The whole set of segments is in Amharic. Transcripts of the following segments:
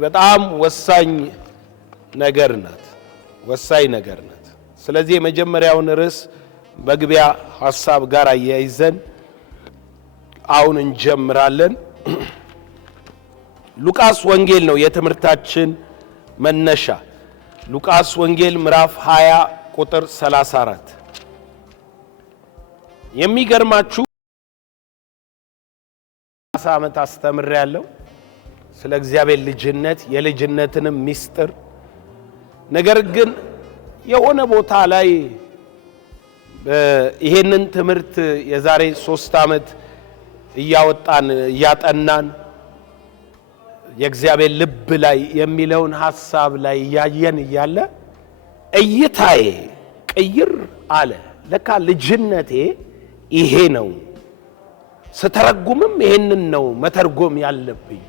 በጣም ወሳኝ ነገር ናት። ስለዚህ የመጀመሪያውን ርዕስ መግቢያ ሐሳብ ጋር አያይዘን አሁን እንጀምራለን። ሉቃስ ወንጌል ነው የትምህርታችን መነሻ። ሉቃስ ወንጌል ምዕራፍ 20 ቁጥር 34 የሚገርማችሁ 30 ዓመት አስተምሬያለሁ ስለ እግዚአብሔር ልጅነት የልጅነትንም ሚስጥር። ነገር ግን የሆነ ቦታ ላይ ይሄንን ትምህርት የዛሬ 3 ዓመት እያጠናን የእግዚአብሔር ልብ ላይ የሚለውን ሐሳብ ላይ ያየን እያለ እይታዬ ቅይር አለ። ለካ ልጅነቴ ይሄ ነው፣ ስተረጉምም ይሄንን ነው መተርጎም ያለብኝ።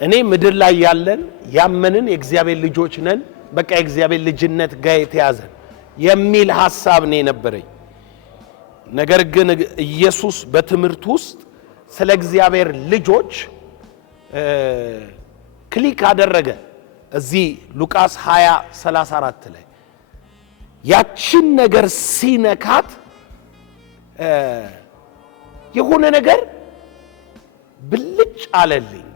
እኔ ምድር ላይ ያለን ያመንን የእግዚአብሔር ልጆች ነን፣ በቃ የእግዚአብሔር ልጅነት ጋር የተያዘን የሚል ሐሳብ ነው የነበረኝ። ነገር ግን ኢየሱስ በትምህርት ውስጥ ስለ እግዚአብሔር ልጆች ክሊክ አደረገ። እዚህ ሉቃስ 20:34 ላይ ያችን ነገር ሲነካት የሆነ ነገር ብልጭ አለልኝ።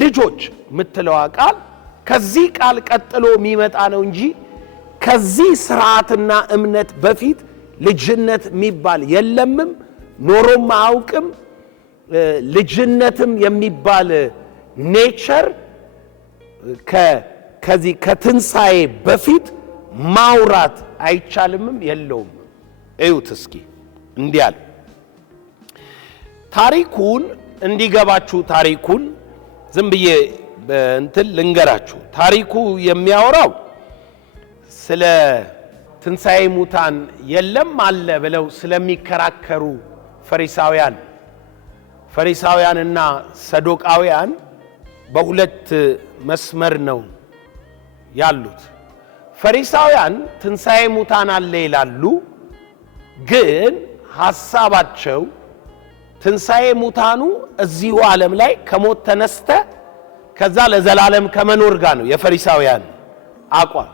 ልጆች የምትለዋ ቃል ከዚህ ቃል ቀጥሎ የሚመጣ ነው እንጂ ከዚህ ስርዓትና እምነት በፊት ልጅነት የሚባል የለምም፣ ኖሮም አያውቅም። ልጅነትም የሚባል ኔቸር ከዚህ ከትንሣኤ በፊት ማውራት አይቻልምም፣ የለውም። እዩት እስኪ እንዲህ አለ። ታሪኩን እንዲገባችሁ ታሪኩን ዝም ብዬ እንትን ልንገራችሁ። ታሪኩ የሚያወራው ስለ ትንሣኤ ሙታን የለም አለ ብለው ስለሚከራከሩ ፈሪሳውያንና ሰዶቃውያን በሁለት መስመር ነው ያሉት። ፈሪሳውያን ትንሣኤ ሙታን አለ ይላሉ፣ ግን ሐሳባቸው ትንሣኤ ሙታኑ እዚሁ ዓለም ላይ ከሞት ተነስተ ከዛ ለዘላለም ከመኖር ጋር ነው የፈሪሳውያን አቋም።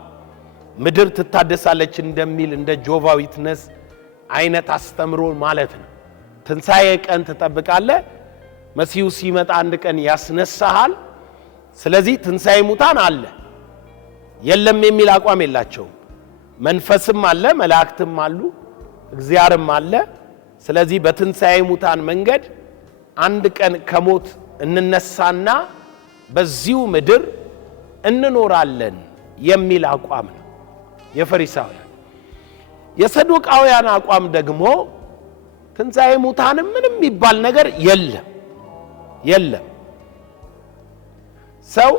ምድር ትታደሳለች እንደሚል እንደ ጆቫ ዊትነስ አይነት አስተምሮ ማለት ነው። ትንሣኤ ቀን ትጠብቃለህ፣ መሲሁ ሲመጣ አንድ ቀን ያስነሳሃል። ስለዚህ ትንሣኤ ሙታን አለ የለም የሚል አቋም የላቸውም። መንፈስም አለ፣ መላእክትም አሉ፣ እግዚአብሔርም አለ። ስለዚህ በትንሣኤ ሙታን መንገድ አንድ ቀን ከሞት እንነሳና በዚሁ ምድር እንኖራለን የሚል አቋም ነው የፈሪሳውያን። የሰዶቃውያን አቋም ደግሞ ትንሣኤ ሙታን ምንም የሚባል ነገር የለም። ሰው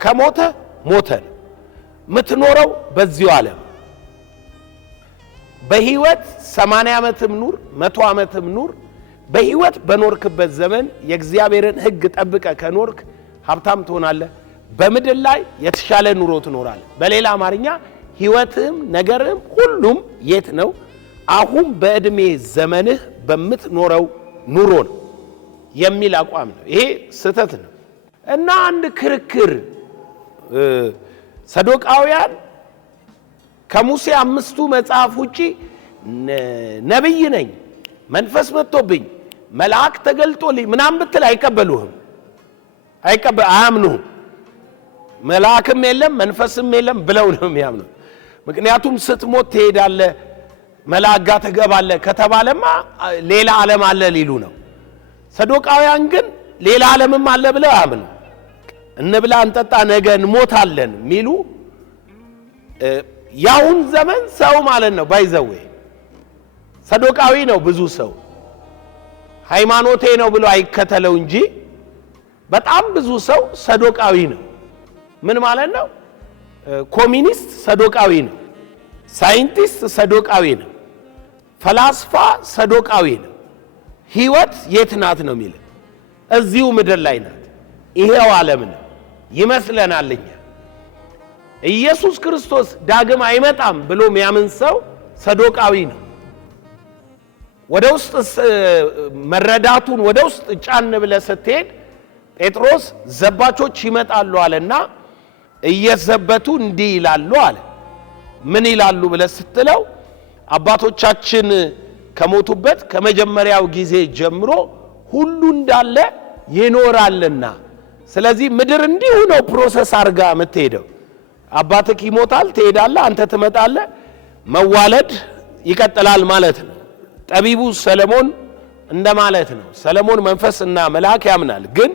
ከሞተ ሞተ ነው። የምትኖረው በዚሁ ዓለም በህይወት 80 ዓመትም ኑር 100 ዓመትም ኑር፣ በህይወት በኖርክበት ዘመን የእግዚአብሔርን ሕግ ጠብቀ ከኖርክ ሀብታም ትሆናለህ። በምድር ላይ የተሻለ ኑሮ ትኖራለህ። በሌላ አማርኛ ህይወትም ነገርም ሁሉም የት ነው? አሁን በእድሜ ዘመንህ በምትኖረው ኑሮ ነው የሚል አቋም ነው። ይሄ ስህተት ነው እና አንድ ክርክር ሰዶቃውያን ከሙሴ 5ቱ መጽሐፍ ውጪ ነብይ ነኝ መንፈስ መጥቶብኝ መልአክ ተገልጦልኝ ምናምን ብትል አይቀበሉህም፣ አያምኑህም። መልአክም የለም መንፈስም የለም ብለው ነው የሚያምኑት። ምክንያቱም ስትሞት ትሄዳለህ፣ መልአክ ጋር ትገባለህ ከተባለማ ሌላ ዓለም አለ ሊሉ ነው። ሰዶቃውያን ግን ሌላ ዓለምም አለ ብለው አያምኑ። እንብላ እንጠጣ ነገ እንሞታለን ሚሉ ያውን ዘመን ሰው ማለት ነው። ባይዘዌ ሰዶቃዊ ነው። ብዙ ሰው ሃይማኖቴ ነው ብሎ አይከተለው እንጂ በጣም ብዙ ሰው ሰዶቃዊ ነው። ምን ማለት ነው? ኮሚኒስት ሰዶቃዊ ነው፣ ሳይንቲስት ሰዶቃዊ ነው፣ ፈላስፋ ሰዶቃዊ ነው። ህይወት የት ናት ነው የሚል እዚሁ ምድር ላይ ናት። ይሄው ዓለም ነው ይመስለናል እኛ። ኢየሱስ ክርስቶስ ዳግም አይመጣም ብሎ የሚያምን ሰው ሰዶቃዊ ነው። ወደ ውስጥ መረዳቱን ወደ ውስጥ ጫን ብለህ ስትሄድ ጴጥሮስ ዘባቾች ይመጣሉ አለና እየዘበቱ እንዲህ ይላሉ አለ። ምን ይላሉ ብለህ ስትለው አባቶቻችን ከሞቱበት ከመጀመሪያው ጊዜ ጀምሮ ሁሉ እንዳለ ይኖራልና ስለዚህ ምድር እንዲሁ ነው ፕሮሰስ አርጋ የምትሄደው። አባትህ ይሞታል፣ ትሄዳለህ፣ አንተ ትመጣለህ፣ መዋለድ ይቀጥላል ማለት ነው። ጠቢቡ ሰለሞን እንደማለት ነው። ሰለሞን መንፈስና መልአክ ያምናል፣ ግን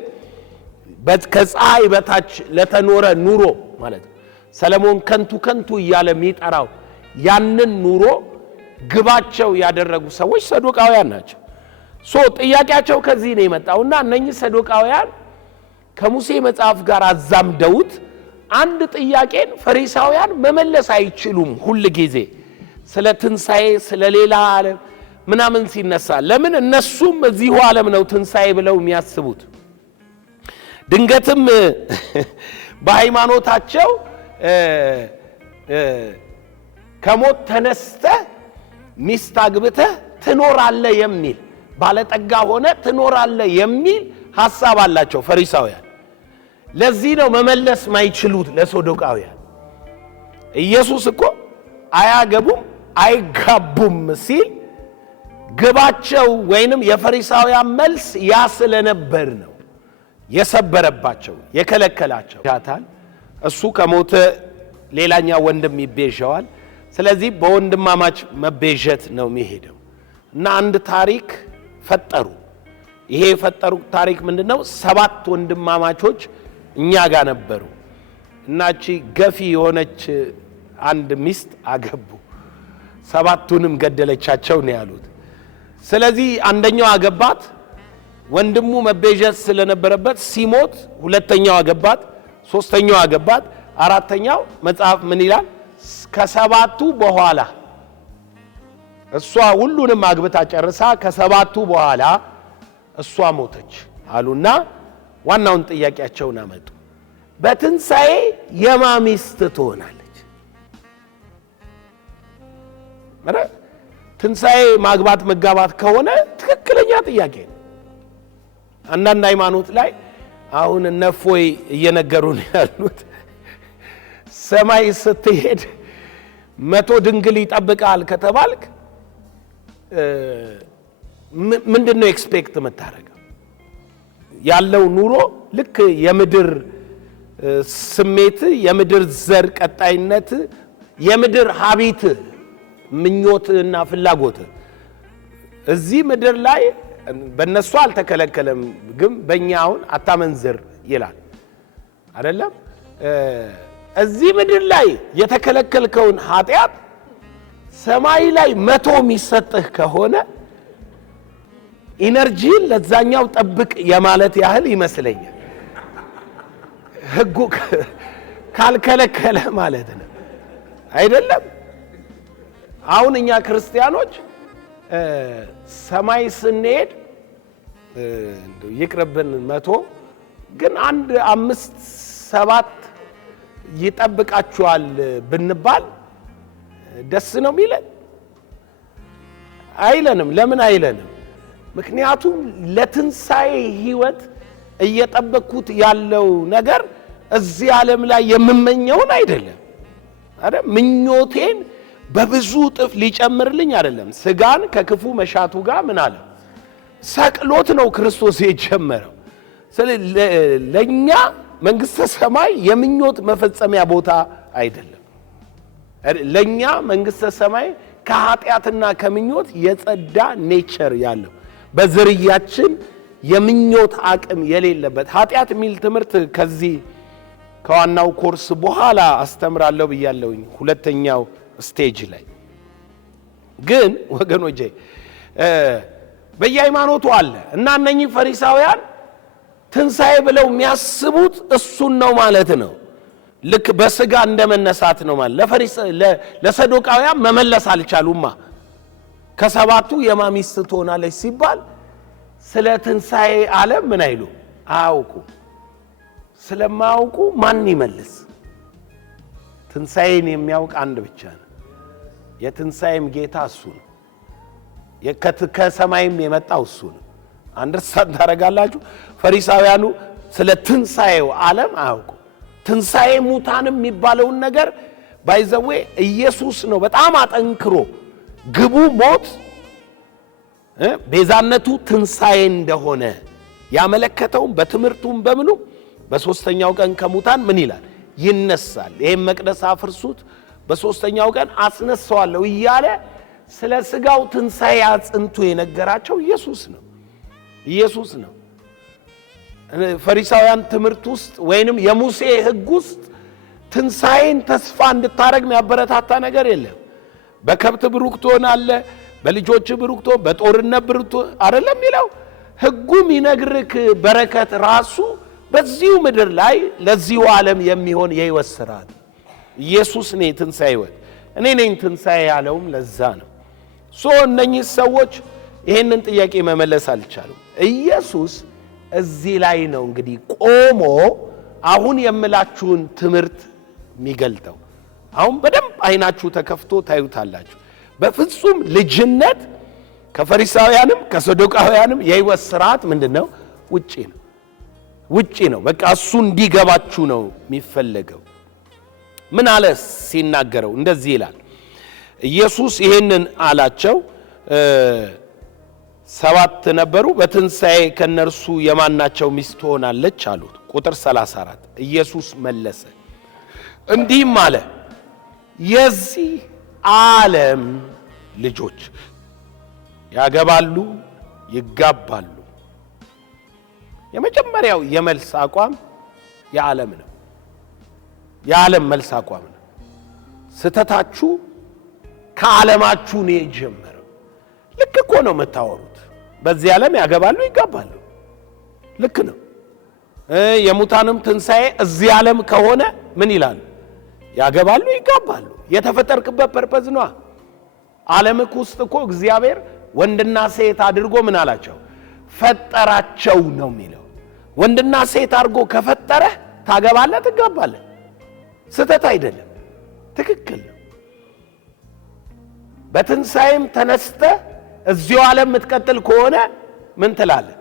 ከፀሐይ በታች ለተኖረ ኑሮ ማለት ነው። ሰለሞን ከንቱ ከንቱ እያለ የሚጠራው ያንን ኑሮ ግባቸው ያደረጉ ሰዎች ሰዶቃውያን ናቸው። ጥያቄያቸው ከዚህ ነው የመጣውና እነኚህ ሰዶቃውያን ከሙሴ መጽሐፍ ጋር አዛምደውት አንድ ጥያቄን ፈሪሳውያን መመለስ አይችሉም። ሁሉ ጊዜ ስለ ትንሣኤ ስለ ሌላ ዓለም ምናምን ሲነሳ ለምን እነሱም እዚሁ ዓለም ነው ትንሣኤ ብለው የሚያስቡት። ድንገትም በሃይማኖታቸው ከሞት ተነስተህ ሚስት አግብተህ ትኖራለህ የሚል ባለጠጋ ሆነ ትኖራለህ የሚል ሐሳብ አላቸው ፈሪሳውያን። ለዚህ ነው መመለስ ማይችሉት ለሰዶቃውያን። ኢየሱስ እኮ አያገቡም አይጋቡም ሲል ግባቸው ወይንም የፈሪሳውያን መልስ ያ ስለነበር ነው የሰበረባቸው የከለከላቸው። እሱ ከሞተ ሌላኛው ወንድም ይቤዠዋል። ስለዚህ በወንድማማች መቤዠት ነው የሚሄደው እና አንድ ታሪክ ፈጠሩ። ይሄ የፈጠሩት ታሪክ ምንድነው? 7 ወንድማማቾች እኛ ጋር ነበሩ እና እቺ ገፊ የሆነች አንድ ሚስት አገቡ። 7ቱንም ገደለቻቸው ነው ያሉት። ስለዚህ አንደኛው አገባት፣ ወንድሙ መቤዠት ስለነበረበት ሲሞት ሁለተኛው አገባት፣ ሶስተኛው አገባት፣ አራተኛው መጽሐፍ ምን ይላል? ከ7ቱ በኋላ እሷ ሁሉንም አግብታ ጨርሳ ከ7ቱ በኋላ እሷ ሞተች አሉና ዋናውን ጥያቄያቸውን አመጡ። በትንሣኤ የማ ሚስት ትሆናለች? ትንሣኤ ማግባት መጋባት ከሆነ ትክክለኛ ጥያቄ ነው። አንዳንድ ሃይማኖት ላይ አሁን እነፎይ እየነገሩን ያሉት ሰማይ ስትሄድ 100 ድንግል ይጠብቃል ከተባልክ ምንድነው ኤክስፔክት የምታደርገው? ያለው ኑሮ ልክ የምድር ስሜት፣ የምድር ዘር ቀጣይነት፣ የምድር ሀቢት ምኞትና ፍላጎት እዚህ ምድር ላይ በእነሱ አልተከለከለም፣ ግን በእኛ አሁን አታመንዝር ይላል አይደለም? እዚህ ምድር ላይ የተከለከልከውን ኃጢአት ሰማይ ላይ 100 የሚሰጥህ ከሆነ ኢነርጂን ለዛኛው ጠብቅ የማለት ያህል ይመስለኛል። ህጉ ካልከለከለ ማለት ነው አይደለም? አሁን እኛ ክርስቲያኖች ሰማይ ስንሄድ ይቅርብን 100 ግን 1 5 7 ይጠብቃችኋል ብንባል ደስ ነው የሚለን? አይለንም። ለምን አይለንም? ምክንያቱም ለትንሣኤ ህይወት እየጠበቅኩት ያለው ነገር እዚህ ዓለም ላይ የምመኘውን አይደለም አይደል? ምኞቴን በብዙ ጥፍ ሊጨምርልኝ አይደለም። ስጋን ከክፉ መሻቱ ጋር ምን አለ ሰቅሎት ነው ክርስቶስ የጀመረው። ስለዚህ ለኛ መንግስተ ሰማይ የምኞት መፈጸሚያ ቦታ አይደለም። ለኛ መንግስተ ሰማይ ከኃጢአትና ከምኞት የጸዳ ኔቸር ያለው በዝርያችን የምኞት አቅም የሌለበት ኃጢአት የሚል ትምህርት ከዚህ ከዋናው ኮርስ በኋላ አስተምራለሁ ብያለሁኝ። ሁለተኛው ስቴጅ ላይ ግን ወገኖቼ በየሃይማኖቱ አለ እና እነኚህ ፈሪሳውያን ትንሣኤ ብለው የሚያስቡት እሱን ነው ማለት ነው። ልክ በስጋ እንደመነሳት ነው ማለት። ለሰዶቃውያን መመለስ አልቻሉማ። ከ7ቱ የማ ሚስት ትሆናለች ሲባል ስለ ትንሣኤ ዓለም ምን አይሉ አያውቁ። ስለማያውቁ ማን ይመልስ? ትንሣኤን የሚያውቅ አንድ ብቻ ነው። የትንሣኤም ጌታ እሱ ነው። ከሰማይም የመጣው እሱ ነው። አንደርስታንድ ታደርጋላችሁ? ፈሪሳውያኑ ስለ ትንሣኤው ዓለም አያውቁ። ትንሣኤ ሙታንም የሚባለውን ነገር ባይዘዌ ኢየሱስ ነው በጣም አጠንክሮ ግቡ ሞት ቤዛነቱ ትንሣኤ እንደሆነ ያመለከተው በትምህርቱም በምኑ በሶስተኛው ቀን ከሙታን ምን ይላል ይነሳል። ይሄን መቅደስ አፍርሱት በሶስተኛው ቀን አስነሳዋለሁ እያለ ስለ ስጋው ትንሣኤ አጽንቶ የነገራቸው ኢየሱስ ነው። ፈሪሳውያን ትምህርት ውስጥ ወይንም የሙሴ ሕግ ውስጥ ትንሣኤን ተስፋ እንድታረግ የሚያበረታታ ነገር የለም። በከብት ብሩክ ትሆናለህ፣ በልጆች ብሩክ ትሆን፣ በጦርነት ብሩክ አይደለም ይለው። ሕጉም ይነግርክ በረከት ራሱ በዚሁ ምድር ላይ ለዚሁ ዓለም የሚሆን የሕይወት ሥርዓት ኢየሱስ ነው የትንሣኤ ሕይወት። እኔ ነኝ ትንሣኤ ያለውም ለዛ ነው። እነኚህ ሰዎች ይሄንን ጥያቄ መመለስ አልቻሉም። ኢየሱስ እዚህ ላይ ነው እንግዲህ ቆሞ አሁን የምላችሁን ትምህርት የሚገልጠው። አሁን በደንብ አይናችሁ ተከፍቶ ታዩታላችሁ። በፍጹም ልጅነት ከፈሪሳውያንም ከሰዶቃውያንም የሕይወት ሥርዓት ምንድነው ውጪ ነው። በቃ እሱ እንዲገባችሁ ነው የሚፈለገው። ምን አለ ሲናገረው እንደዚህ ይላል። ኢየሱስ ይሄንን አላቸው። 7 ነበሩ። በትንሣኤ ከነርሱ የማናቸው ሚስት ትሆናለች አሉት። ቁጥር 34 ኢየሱስ መለሰ እንዲህም አለ፣ የዚህ ዓለም ልጆች ያገባሉ፣ ይጋባሉ። የመጀመሪያው የመልስ አቋም የዓለም ነው። የዓለም መልስ አቋም ነው። ስተታችሁ ከዓለማችሁ ነው የጀመረው። ልክ እኮ ነው የምታወሩት። በዚህ ዓለም ያገባሉ፣ ይጋባሉ። ልክ ነው። የሙታንም ትንሣኤ እዚህ ዓለም ከሆነ ምን ይላሉ? ያገባሉ፣ ይጋባሉ። የተፈጠርክበት ፐርፐዝ ነው። ዓለምክ ውስጥ እኮ እግዚአብሔር ወንድና ሴት አድርጎ ምን አላቸው? ፈጠራቸው ነው የሚለው። ወንድና ሴት አድርጎ ከፈጠረህ ታገባለህ፣ ትጋባለህ። ስተት አይደለም፣ ትክክል ነው። በትንሣኤም ተነስተ እዚሁ ዓለም የምትቀጥል ከሆነ ምን ትላለህ?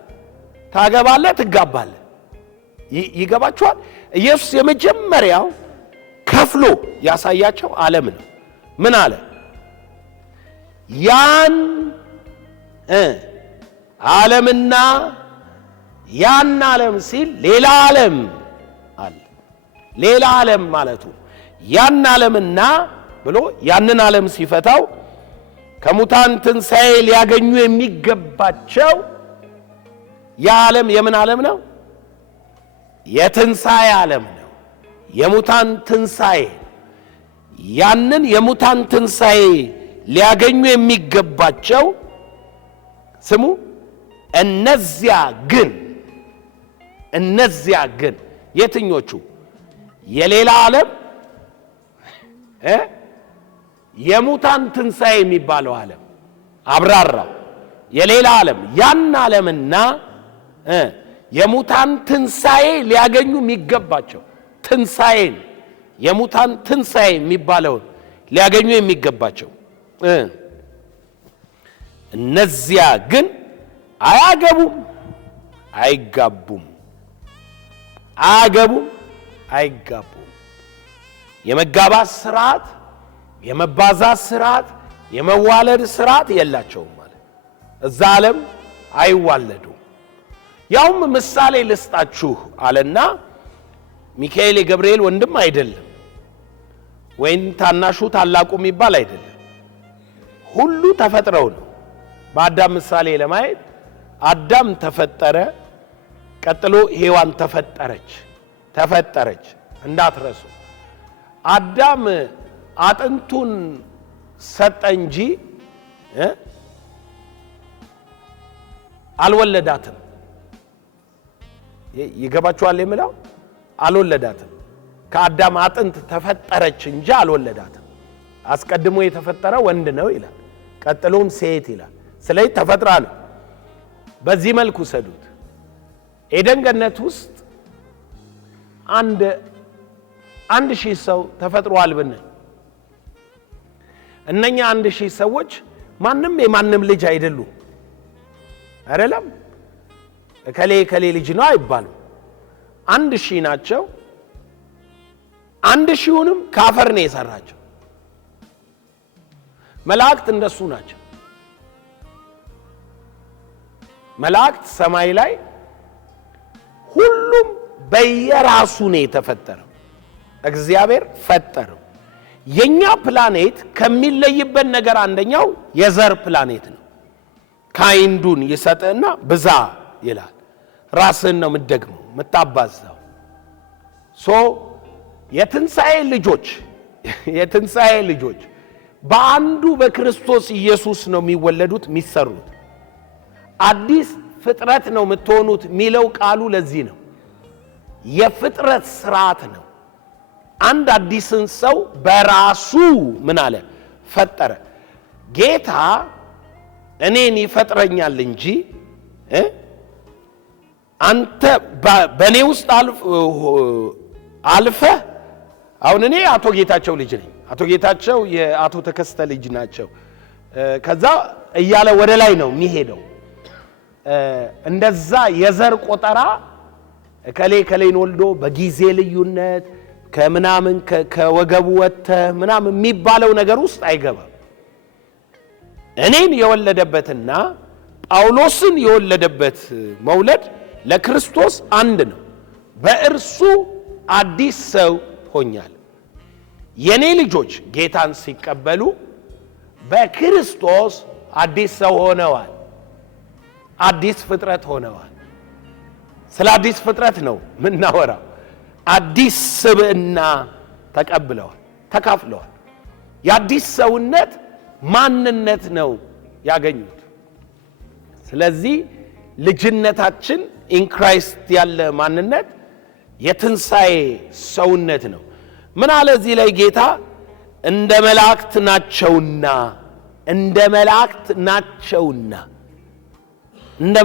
ታገባለህ፣ ትጋባለህ። ይገባችኋል? ኢየሱስ የመጀመሪያው ከፍሎ ያሳያቸው ዓለም ነው። ምን አለ? ያን ዓለምና ያን ዓለም ሲል ሌላ ዓለም አለ። ሌላ ዓለም ማለቱ ያን ዓለምና ብሎ ያንን ዓለም ሲፈታው ከሙታን ትንሣኤ ሊያገኙ የሚገባቸው የዓለም የምን ዓለም ነው? የትንሣኤ ዓለም ነው። የሙታን ትንሣኤ ያንን የሙታን ትንሣኤ ሊያገኙ የሚገባቸው ስሙ እነዚያ ግን የትኞቹ? የሌላ ዓለም የሙታን ትንሣኤ የሚባለው ዓለም አብራራው። የሌላ ዓለም ያን ዓለምና የሙታን ትንሣኤ ሊያገኙ የሚገባቸው ትንሣኤን የሙታን ትንሣኤ የሚባለውን ሊያገኙ የሚገባቸው እነዚያ ግን አያገቡም፣ አይጋቡም። የመጋባት ስርዓት፣ የመባዛት ስርዓት፣ የመዋለድ ስርዓት የላቸውም ማለት እዛ ዓለም አይዋለዱም። ያውም ምሳሌ ልስጣችሁ አለና ሚካኤል የገብርኤል ወንድም አይደለም፣ ወይም ታናሹ ታላቁ የሚባል አይደለም። ሁሉ ተፈጥረው ነው። በአዳም ምሳሌ ለማየት አዳም ተፈጠረ፣ ቀጥሎ ሔዋን ተፈጠረች። እንዳትረሱ አዳም አጥንቱን ሰጠ እንጂ አልወለዳትም። ይገባችኋል የምለው? አልወለዳትም። ከአዳም አጥንት ተፈጠረች እንጂ አልወለዳትም። አስቀድሞ የተፈጠረ ወንድ ነው ይላል፣ ቀጥሎም ሴት ይላል። ስለዚህ ተፈጥራ ነው። በዚህ መልኩ ሰዱት። ኤደን ገነት ውስጥ አንድ ሺህ ሰው ተፈጥሯል ብንል እነኛ 1000 ሰዎች ማንም የማንም ልጅ አይደሉም። አይደለም እከሌ ልጅ ነው አይባሉ። 1000 ናቸው። 1000ንም ካፈር ነው የሰራቸው። መላእክት እንደሱ ናቸው። መላእክት ሰማይ ላይ ሁሉም በየራሱ ነው የተፈጠረው። እግዚአብሔር ፈጠረው። የኛ ፕላኔት ከሚለይበት ነገር አንደኛው የዘር ፕላኔት ነው። ካይንዱን ይሰጥና ብዛ ይላል። ራስን ነው የምትደግመው የምታባዛው። የትንሣኤ ልጆች በአንዱ በክርስቶስ ኢየሱስ ነው የሚወለዱት የሚሰሩት። አዲስ ፍጥረት ነው የምትሆኑት የሚለው ቃሉ ለዚህ ነው። የፍጥረት ስርዓት ነው። አንድ አዲስን ሰው በራሱ ምን አለ ፈጠረ። ጌታ እኔን ይፈጥረኛል እንጂ አንተ በእኔ ውስጥ አልፈ አሁን እኔ አቶ ጌታቸው ልጅ ነኝ። አቶ ጌታቸው የአቶ ተከስተ ልጅ ናቸው። ከዛ እያለ ወደ ላይ ነው የሚሄደው። እንደዛ የዘር ቆጠራ ከሌን ወልዶ በጊዜ ልዩነት ከምናምን ከወገቡ ወጥተ ምናምን የሚባለው ነገር ውስጥ አይገባም። እኔን የወለደበትና ጳውሎስን የወለደበት መውለድ ለክርስቶስ አንድ ነው። በእርሱ አዲስ ሰው ሆኛል። የኔ ልጆች ጌታን ሲቀበሉ በክርስቶስ አዲስ ሰው ሆነዋል። አዲስ ፍጥረት ሆነዋል። ስለ አዲስ ፍጥረት ነው ምናወራው። አዲስ ስብዕና ተቀብለዋል፣ ተካፍለዋል። የአዲስ ሰውነት ማንነት ነው ያገኙት። ስለዚህ ልጅነታችን ኢንክራይስት ያለ ማንነት የትንሣኤ ሰውነት ነው። ምን አለ እዚህ ላይ ጌታ? እንደ መላእክት ናቸውና እንደ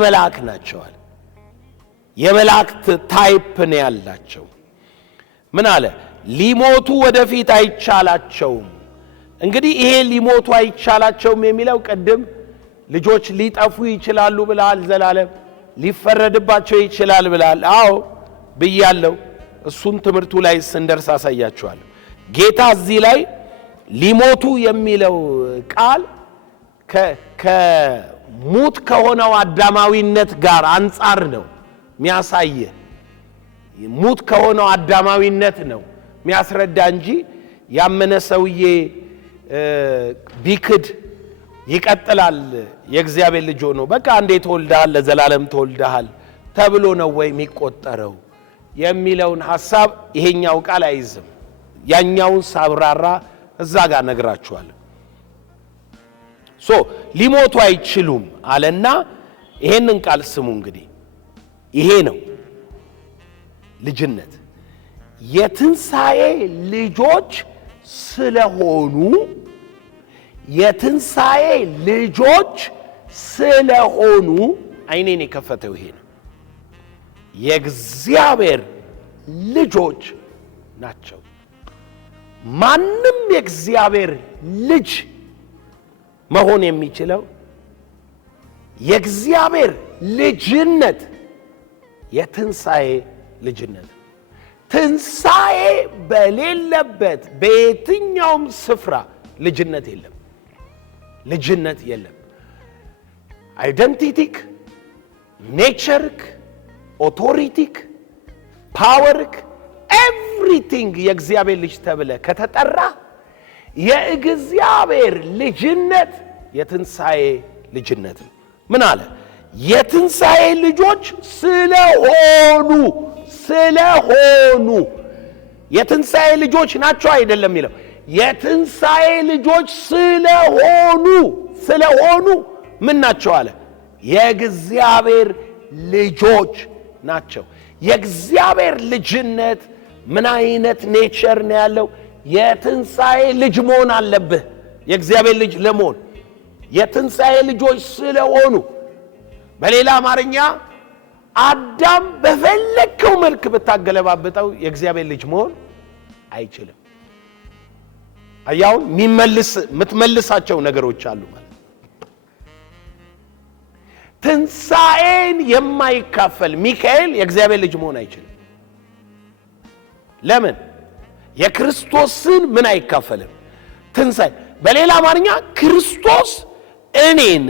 መልአክ ናቸዋል። የመላእክት ታይፕ ነው ያላቸው። ምን አለ? ሊሞቱ ወደፊት አይቻላቸውም። እንግዲህ ይሄ ሊሞቱ አይቻላቸውም የሚለው ቅድም ልጆች ሊጠፉ ይችላሉ ብለሃል ዘላለም፣ ሊፈረድባቸው ይችላል ብለሃል። አዎ ብያለሁ። እሱን ትምህርቱ ላይ ስንደርስ አሳያችኋለሁ። ጌታ እዚህ ላይ ሊሞቱ የሚለው ቃል ከሙት ከሆነው አዳማዊነት ጋር አንጻር ነው የሚያሳየ። ሙት ከሆነው አዳማዊነት ነው የሚያስረዳ እንጂ ያመነ ሰውዬ ቢክድ ይቀጥላል የእግዚአብሔር ልጅ ሆኖ በቃ እንዴ ተወልደሃል ለዘላለም ተወልደሃል ተብሎ ነው ወይ የሚቆጠረው የሚለውን ሐሳብ ይሄኛው ቃል አይዝም። ያኛውን ሳብራራ እዛ ጋር ነግራችኋለሁ። ሊሞቱ አይችሉም አለና ይሄንን ቃል ስሙ። እንግዲህ ይሄ ነው ልጅነት። የትንሣኤ ልጆች ስለሆኑ አይኔን የከፈተው ይሄ ነው። የእግዚአብሔር ልጆች ናቸው። ማንም የእግዚአብሔር ልጅ መሆን የሚችለው የእግዚአብሔር ልጅነት የትንሣኤ ልጅነት። ትንሣኤ በሌለበት በየትኛውም ስፍራ ልጅነት የለም። አይደንቲቲክ፣ ኔቸርክ፣ ኦቶሪቲክ፣ ፓወርክ ኤቭሪቲንግ የእግዚአብሔር ልጅ ተብለ ከተጠራ የእግዚአብሔር ልጅነት የትንሣኤ ልጅነት ነው። ምን አለ? የትንሣኤ ልጆች ስለሆኑ የትንሣኤ ልጆች ናቸው አይደለም የሚለው። የትንሣኤ ልጆች ስለሆኑ ምን ናቸው አለ? የእግዚአብሔር ልጆች ናቸው። የእግዚአብሔር ልጅነት ምን አይነት ኔቸር ነው ያለው? የትንሣኤ ልጅ መሆን አለብህ። የእግዚአብሔር ልጅ ለመሆን የትንሣኤ ልጆች ስለሆኑ። በሌላ አማርኛ አዳም በፈለከው መልክ ብታገለባብጠው የእግዚአብሔር ልጅ መሆን አይችልም። አያውን የምትመልሳቸው ነገሮች አሉ ማለት። ትንሣኤን የማይካፈል ሚካኤል የእግዚአብሔር ልጅ መሆን አይችልም። ለምን የክርስቶስን ምን አይካፈልም ትንሣኤ በሌላ አማርኛ ክርስቶስ እኔን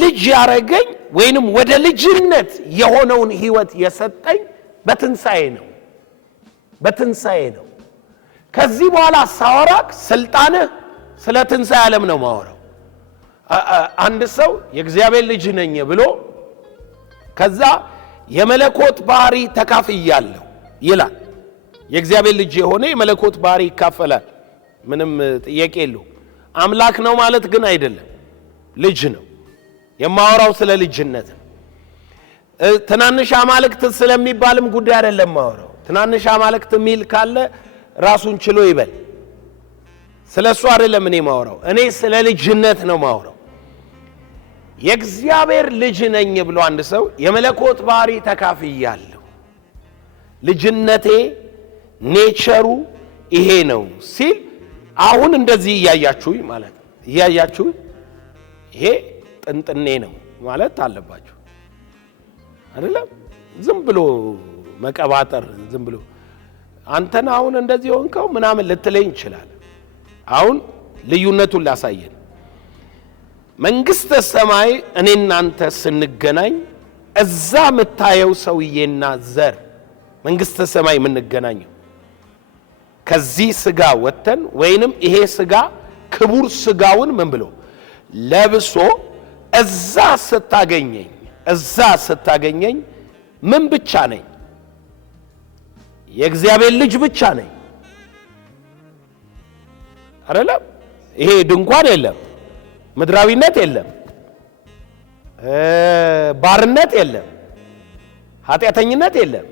ልጅ ያረገኝ ወይንም ወደ ልጅነት የሆነውን ህይወት የሰጠኝ በትንሣኤ ነው ከዚህ በኋላ ሳወራክ ስልጣንህ ስለ ትንሣኤ ዓለም ነው ማወራው አንድ ሰው የእግዚአብሔር ልጅ ነኝ ብሎ ከዛ የመለኮት ባህሪ ተካፍያለሁ ይላል የእግዚአብሔር ልጅ የሆነ የመለኮት ባህሪ ይካፈላል ምንም ጥያቄ የለውም አምላክ ነው ማለት ግን አይደለም ልጅ ነው የማወራው ስለ ልጅነት ትናንሽ አማልክት ስለሚባልም ጉዳይ አይደለም ማወራው ትናንሽ አማልክት ሚል ካለ ራሱን ችሎ ይበል ስለሱ አይደለም እኔ ማወራው እኔ ስለ ልጅነት ነው ማወራው የእግዚአብሔር ልጅ ነኝ ብሎ አንድ ሰው የመለኮት ባህሪ ተካፍያለሁ ልጅነቴ ኔቸሩ ይሄ ነው ሲል አሁን እንደዚህ ያያችሁኝ ማለት ያያችሁ ይሄ ጥንጥኔ ነው ማለት አለባችሁ አይደለም ዝም ብሎ መቀባጠር ዝም ብሎ አንተና አሁን እንደዚህ ሆንከው ምናምን ልትለኝ ይችላል አሁን ልዩነቱን ላሳየን መንግስተ ሰማይ እኔና አንተ ስንገናኝ እዛ መታየው ሰውዬና ዘር መንግስተ ሰማይ ምንገናኘው ከዚህ ስጋ ወተን ወይንም ይሄ ስጋ ክቡር ስጋውን ምን ብሎ ለብሶ እዛ ስታገኘኝ ምን ብቻ ነኝ የእግዚአብሔር ልጅ ብቻ ነኝ አይደለም ይሄ ድንኳን የለም ምድራዊነት የለም ባርነት የለም ኃጢያተኝነት የለም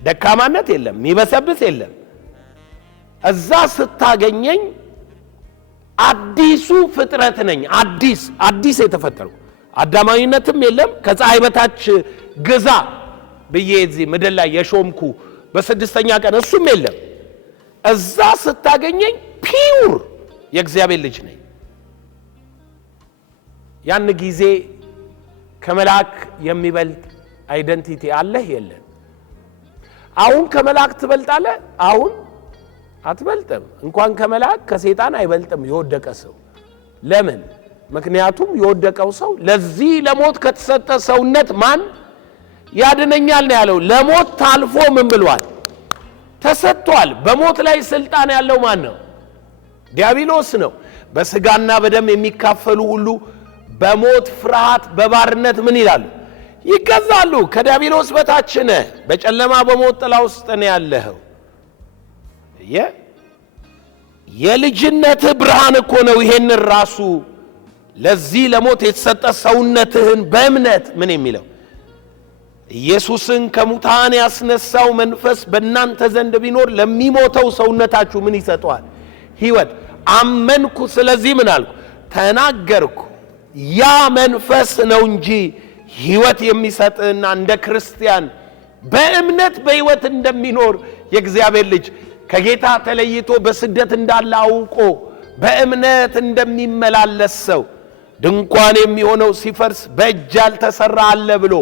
ደካማነት የለም ሚበሰብስ የለም እዛ ስታገኘኝ አዲሱ ፍጥረት ነኝ አዲስ የተፈጠረው አዳማዊነትም የለም ከፀሐይ በታች ግዛ ብዬ እዚህ ምድር ላይ የሾምኩ በስድስተኛ ቀን እሱም የለም እዛ ስታገኘኝ ፒውር የእግዚአብሔር ልጅ ነኝ ያን ጊዜ ከመላእክ የሚበልጥ አይደንቲቲ አለህ የለም አሁን ከመላእክ ትበልጣለህ አሁን አትበልጥም እንኳን ከመላእክ ከሰይጣን አይበልጥም የወደቀ ሰው ለምን ምክንያቱም የወደቀው ሰው ለዚህ ለሞት ከተሰጠ ሰውነት ማን ያድነኛል ነው ያለው ለሞት ታልፎ ምን ብሏል ተሰጥቷል በሞት ላይ ስልጣን ያለው ማን ነው ዲያብሎስ ነው በስጋና በደም የሚካፈሉ ሁሉ በሞት ፍርሃት በባርነት ምን ይላሉ ይገዛሉ ከዲያብሎስ በታች ነህ በጨለማ በሞት ጥላ ውስጥ ነው ያለኸው የልጅነት ብርሃን እኮ ነው ይሄን ራሱ ለዚህ ለሞት የተሰጠ ሰውነትህን በእምነት ምን የሚለው ኢየሱስን ከሙታን ያስነሳው መንፈስ በእናንተ ዘንድ ቢኖር ለሚሞተው ሰውነታችሁ ምን ይሰጣል ሕይወት አመንኩ ስለዚህ ምን አልኩ ተናገርኩ ያ መንፈስ ነው እንጂ ሕይወት የሚሰጥና እንደ ክርስቲያን በእምነት በሕይወት እንደሚኖር የእግዚአብሔር ልጅ ከጌታ ተለይቶ በስደት እንዳለ አውቆ በእምነት እንደሚመላለስ ሰው ድንኳን የሚሆነው ሲፈርስ በእጅ ያልተሰራ አለ ብሎ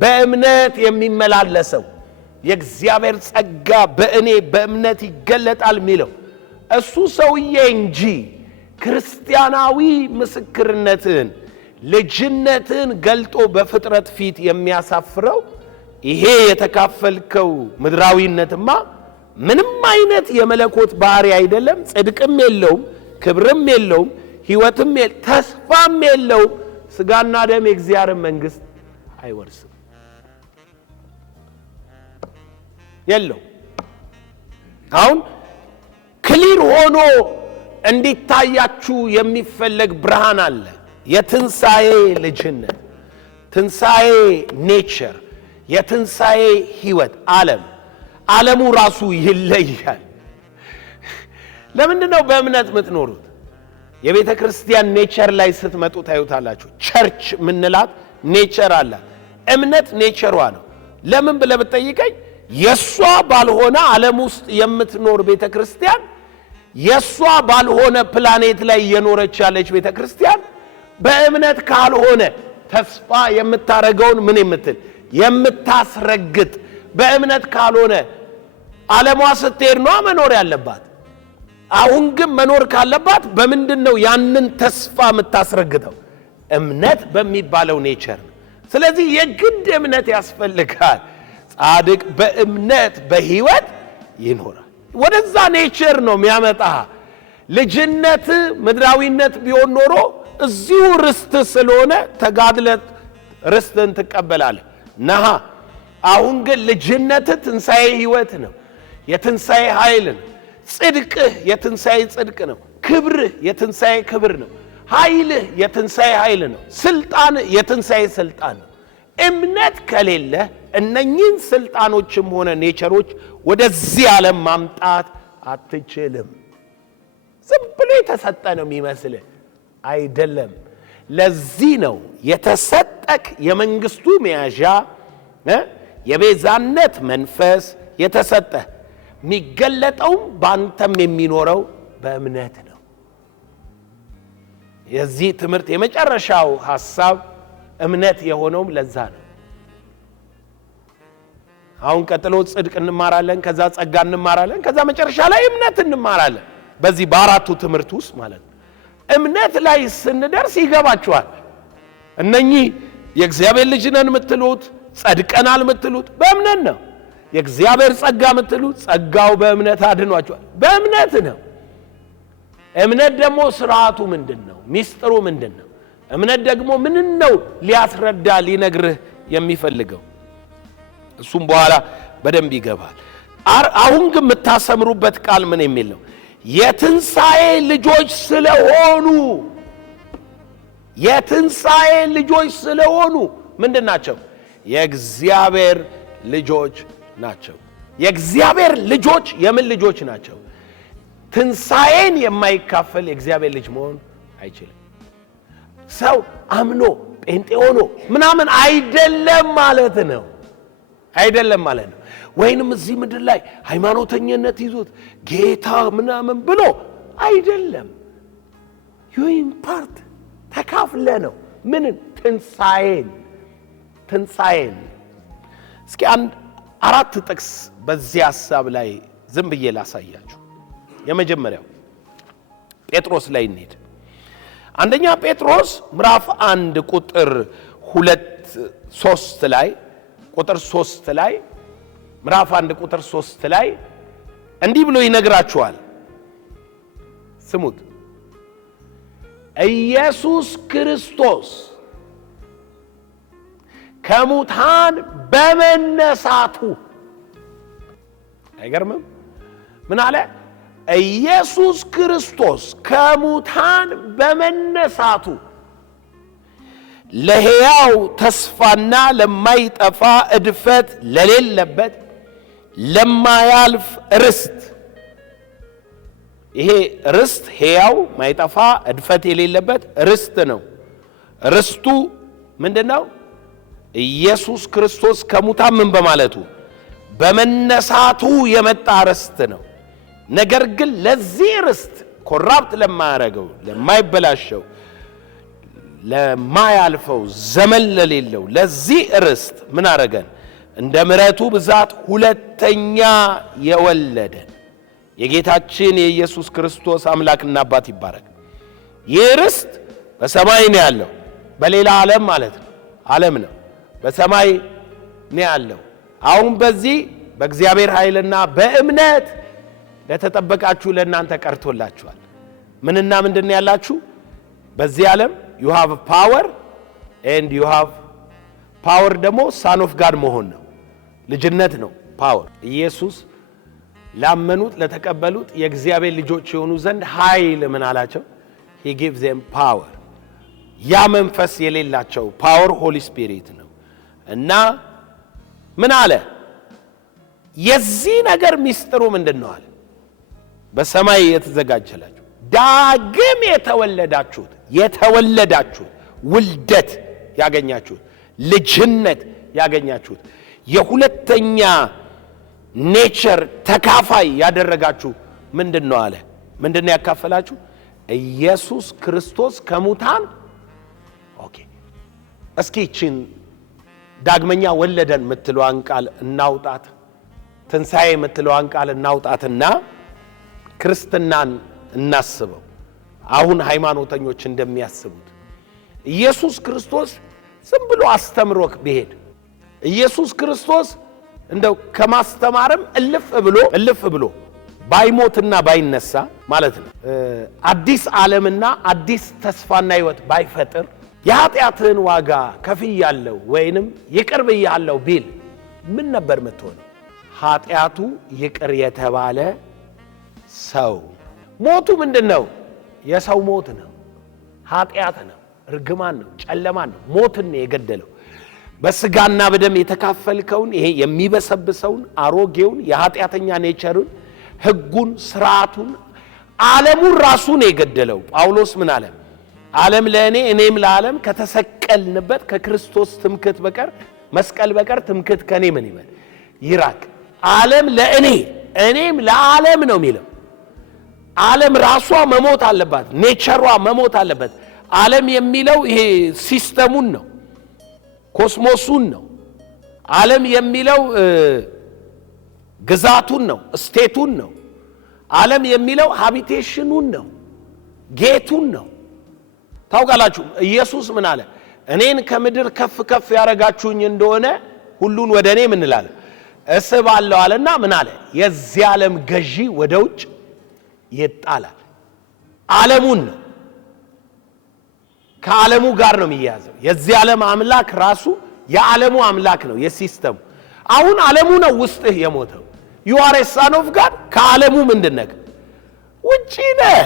በእምነት የሚመላለሰው የእግዚአብሔር ጸጋ በእኔ በእምነት ይገለጣል ሚለው እሱ ሰውዬ እንጂ ክርስቲያናዊ ምስክርነትን ልጅነትን ገልጦ በፍጥረት ፊት የሚያሳፍረው ይሄ የተካፈልከው ምድራዊነትማ ምንም አይነት የመለኮት ባህሪ አይደለም ጽድቅም የለውም ክብርም የለውም ሕይወትም ተስፋም የለውም ስጋና ደም የእግዚአብሔር መንግስት አይወርስም የለው አሁን ክሊር ሆኖ እንዲታያችሁ የሚፈለግ ብርሃን አለ የትንሣኤ ልጅነት ትንሣኤ ኔቸር የትንሣኤ ሕይወት ዓለሙ ራሱ ይለያል ለምንድነው በእምነት የምትኖሩት የቤተ ክርስቲያን ኔቸር ላይ ስትመጡ ታዩታላችሁ ቸርች ምንላት ኔቸር አለ እምነት ኔቸሯ ነው ለምን ብለህ ብትጠይቀኝ የሷ ባልሆነ ዓለም ውስጥ የምትኖር ቤተ ክርስቲያን የሷ ባልሆነ ፕላኔት ላይ የኖረች ያለች ቤተ ክርስቲያን በእምነት ካልሆነ ተስፋ የምታረገውን ምን የምታስረግጥ በእምነት ካልሆነ ዓለሟ ስትሄድ ነው መኖር ያለባት። አሁን ግን መኖር ካለባት በምንድነው ያንን ተስፋ የምታስረግጠው? እምነት በሚባለው ኔቸር። ስለዚህ የግድ እምነት ያስፈልጋል። ጻድቅ በእምነት በሕይወት ይኖራል። ወደዛ ኔቸር ነው የሚያመጣ። ልጅነት ምድራዊነት ቢሆን ኖሮ እዚሁ ርስት ስለሆነ ተጋድለት ርስትን ትቀበላለህ ነሃ። አሁን ግን ልጅነት ትንሣኤ ሕይወት ነው፣ የትንሣኤ ኃይል ነው። ጽድቅህ የትንሣኤ ጽድቅ ነው። ክብርህ የትንሣኤ ክብር ነው። ኃይልህ የትንሣኤ ኃይል ነው። ስልጣንህ የትንሣኤ ስልጣን ነው። እምነት ከሌለ እነኚህን ስልጣኖችም ሆነ ኔቸሮች ወደዚህ ዓለም ማምጣት አትችልም። ዝም ብሎ የተሰጠ ነው የሚመስልህ አይደለም። ለዚህ ነው የተሰጠክ የመንግስቱ መያዣ የቤዛነት መንፈስ የተሰጠ። የሚገለጠውም ባንተም የሚኖረው በእምነት ነው። የዚህ ትምህርት የመጨረሻው ሐሳብ እምነት የሆነውም ለዛ ነው። አሁን ቀጥሎ ጽድቅ እንማራለን፣ ከዛ ጸጋ እንማራለን፣ ከዛ መጨረሻ ላይ እምነት እንማራለን። በዚህ በአራቱ ትምህርት ውስጥ ማለት ነው። እምነት ላይ ስንደርስ ይገባችኋል። እነኚህ የእግዚአብሔር ልጅ ነን የምትሉት ጸድቀናል የምትሉት በእምነት ነው። የእግዚአብሔር ጸጋ የምትሉት ጸጋው በእምነት አድኗችኋል፣ በእምነት ነው። እምነት ደግሞ ስርዓቱ ምንድን ነው? ሚስጥሩ ምንድን ነው? እምነት ደግሞ ምን ነው ሊያስረዳ ሊነግርህ የሚፈልገው? እሱም በኋላ በደንብ ይገባል። አሁን ግን የምታሰምሩበት ቃል ምን የሚል ነው? የትንሣኤ ልጆች ስለሆኑ። የትንሣኤ ልጆች ስለሆኑ ምንድን ናቸው? የእግዚአብሔር ልጆች ናቸው። የእግዚአብሔር ልጆች የምን ልጆች ናቸው? ትንሣኤን የማይካፈል የእግዚአብሔር ልጅ መሆን አይችልም። ሰው አምኖ ጴንጤ ሆኖ ምናምን አይደለም ማለት ነው። አይደለም ማለት ነው። ወይንም እዚህ ምድር ላይ ሃይማኖተኝነት ይዞት ጌታ ምናምን ብሎ አይደለም። ዩኢን ፓርት ተካፍለ ነው። ምንን? ትንሣኤን። እስኪ አራት ጥቅስ በዚህ ሐሳብ ላይ ዝም ብዬ ላሳያችሁ። የመጀመሪያው ጴጥሮስ ላይ እንሄድ። አንደኛ ጴጥሮስ ምዕራፍ 1 ቁጥር 3 ላይ ምዕራፍ 1 ቁጥር 3 ላይ እንዲህ ብሎ ይነግራችኋል። ስሙት። ኢየሱስ ክርስቶስ ከሙታን በመነሳቱ። አይገርምም? ምን አለ? ኢየሱስ ክርስቶስ ከሙታን በመነሳቱ ለሕያው ተስፋና ለማይጠፋ እድፈት ለሌለበት ለማያልፍ ርስት። ይሄ ርስት ሕያው ማይጠፋ እድፈት የሌለበት ርስት ነው። ርስቱ ምንድነው? ኢየሱስ ክርስቶስ ከሙታን ምን በማለቱ በመነሳቱ የመጣ ርስት ነው። ነገር ግን ለዚህ ርስት ኮራፕት ለማያረገው ለማይበላሸው ለማያልፈው ዘመን ለሌለው ለዚህ ርስት ምን አረገን? እንደ ምሕረቱ ብዛት ሁለተኛ የወለደን የጌታችን የኢየሱስ ክርስቶስ አምላክና አባት ይባረክ። ይህ ርስት በሰማይ ነው ያለው። በሌላ ዓለም ማለት ነው። ዓለም ነው፣ በሰማይ ነው ያለው። አሁን በዚህ በእግዚአብሔር ኃይልና በእምነት ለተጠበቃችሁ ለእናንተ ቀርቶላችኋል። ምንና ምንድን ያላችሁ? በዚህ ዓለም you have power and you have power ደግሞ son of God መሆን ነው፣ ልጅነት ነው ፓወር። ኢየሱስ ላመኑት ለተቀበሉት የእግዚአብሔር ልጆች የሆኑ ዘንድ ኃይል ምን አላቸው? he gives them power። ያ መንፈስ የሌላቸው ፓወር ሆሊ ስፒሪት ነው። እና ምን አለ? የዚህ ነገር ሚስጥሩ ምንድነው አለ? በሰማይ የተዘጋጀላችሁ ዳግም የተወለዳችሁት ውልደት ያገኛችሁት ልጅነት ያገኛችሁት የሁለተኛ ኔቸር ተካፋይ ያደረጋችሁ ምንድነው አለ? ምንድነው ያካፈላችሁ? ኢየሱስ ክርስቶስ ከሙታን። ኦኬ፣ እስኪ እቺን ዳግመኛ ወለደን የምትለዋን ቃል እናውጣት። ትንሣኤ የምትለዋን ቃል እናውጣትና ክርስትናን እናስበው። አሁን ሃይማኖተኞች እንደሚያስቡት ኢየሱስ ክርስቶስ ዝም ብሎ አስተምሮክ ቢሄድ ኢየሱስ ክርስቶስ እንደው ከማስተማርም እልፍ ብሎ ባይሞትና ባይነሳ ማለት ነው አዲስ ዓለምና አዲስ ተስፋና ሕይወት ባይፈጥር የኃጢአትህን ዋጋ ከፍያለሁ ወይንም ይቅር ብያለሁ ቢል ምን ነበር የምትሆነው? ኃጢአቱ ይቅር የተባለ ሰው። ሞቱ ምንድነው? የሰው ሞት ነው። ኃጢአት ነው፣ ርግማን ነው፣ ጨለማን ነው፣ ሞትን ነው የገደለው። በስጋና በደም የተካፈልከውን ይሄ የሚበሰብሰውን አሮጌውን የኃጢአተኛ ኔቸርን ሕጉን ስርዓቱን ዓለሙን ራሱን የገደለው ጳውሎስ ምን አለ? ዓለም ለእኔ እኔም ለዓለም ከተሰቀልንበት ከክርስቶስ ትምክህት በቀር መስቀል በቀር ትምክህት ከኔ ምን ይበል ይራቅ። ዓለም ለእኔ እኔም ለዓለም ነው የሚለው። ዓለም ራሷ መሞት አለባት፣ ኔቸሯ መሞት አለበት። ዓለም የሚለው ይሄ ሲስተሙን ነው፣ ኮስሞሱን ነው። ዓለም የሚለው ግዛቱን ነው፣ ስቴቱን ነው። ዓለም የሚለው ሃቢቴሽኑን ነው፣ ጌቱን ነው። ታውቃላችሁ ኢየሱስ ምን አለ? እኔን ከምድር ከፍ ከፍ ያረጋችሁኝ እንደሆነ ሁሉን ወደ እኔ ምን እላለሁ እስባለሁ አለና ምን አለ? የዚህ ዓለም ገዢ ወደ ውጭ ይጣላል። ዓለሙን ነው፣ ከዓለሙ ጋር ነው የሚያያዘው። የዚህ ዓለም አምላክ ራሱ የዓለሙ አምላክ ነው፣ የሲስተሙ። አሁን ዓለሙ ነው ውስጥህ የሞተው። you are a son of God። ከዓለሙ ምንድነህ? ውጪ ነህ።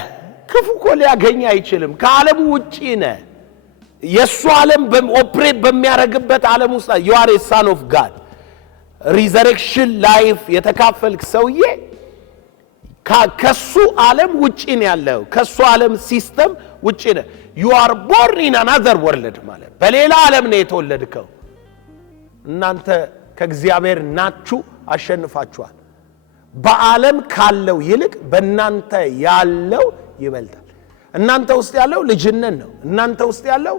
ክፉ እኮ ሊያገኝ አይችልም። ከዓለሙ ውጪ ነህ። የሱ ዓለም ኦፕሬት በሚያረግበት ዓለም ውስጥ you are a son of God። ሪዘሬክሽን ላይፍ የተካፈልክ ሰውዬ ከሱ ዓለም ውጪ ነው ያለው። ከሱ ዓለም ሲስተም ውጪ ነህ። you are born in another world ማለት በሌላ ዓለም ነው የተወለድከው። እናንተ ከእግዚአብሔር ናችሁ፣ አሸንፋችኋል። በዓለም ካለው ይልቅ በእናንተ ያለው ይበልጣል። እናንተ ውስጥ ያለው ልጅነት ነው። እናንተ ውስጥ ያለው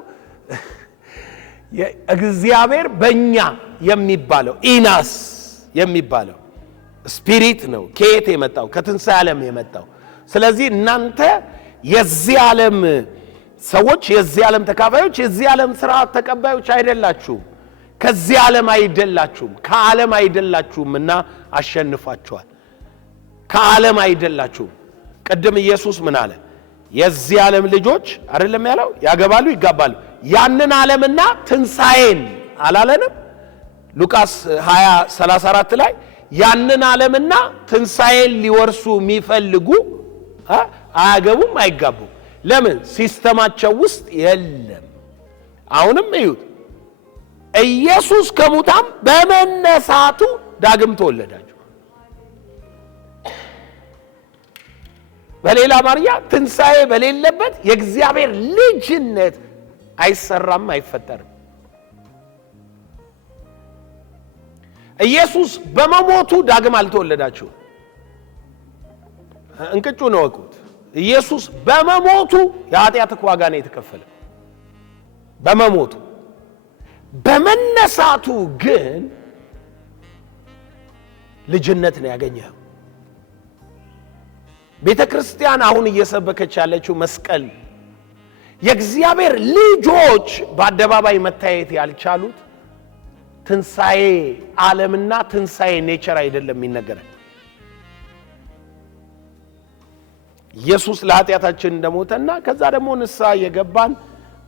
እግዚአብሔር በእኛ የሚባለው ኢናስ የሚባለው ስፒሪት ነው። ከየት የመጣው? ከትንሣኤ ዓለም የመጣው። ስለዚህ እናንተ የዚህ ዓለም ሰዎች፣ የዚህ ዓለም ተካፋዮች፣ የዚህ ዓለም ስርዓት ተቀባዮች አይደላችሁም። ከዚህ ዓለም አይደላችሁም፣ ከዓለም አይደላችሁምና አሸንፋችኋል። ከዓለም አይደላችሁም። ቅድም ኢየሱስ ምን አለ? የዚህ ዓለም ልጆች አይደለም ያለው? ያገባሉ፣ ይጋባሉ። ያንን ዓለምና ትንሣኤን አላለንም? ሉቃስ 20:34 ላይ ያንን ዓለምና ትንሣኤን ሊወርሱ የሚፈልጉ አያገቡም፣ አይጋቡም። ለምን? ሲስተማቸው ውስጥ የለም። አሁንም እዩት፣ ኢየሱስ ከሙታን በመነሳቱ ዳግም ተወለዳችሁ። በሌላ አማርኛ ትንሣኤ በሌለበት የእግዚአብሔር ልጅነት አይሰራም፣ አይፈጠርም። ኢየሱስ በመሞቱ ዳግም አልተወለዳችሁ። እንቅጩ ነው ወቁት። ኢየሱስ በመሞቱ የኃጢአት ዋጋ ነው የተከፈለ በመሞቱ። በመነሳቱ ግን ልጅነት ነው ያገኘው። ቤተ ክርስቲያን አሁን እየሰበከች ያለችው መስቀል። የእግዚአብሔር ልጆች በአደባባይ መታየት ያልቻሉት ትንሣኤ ዓለምና ትንሣኤ ኔቸር አይደለም የሚነገረን። ኢየሱስ ለኃጢአታችን እንደሞተና ከዛ ደግሞ ንስሐ የገባን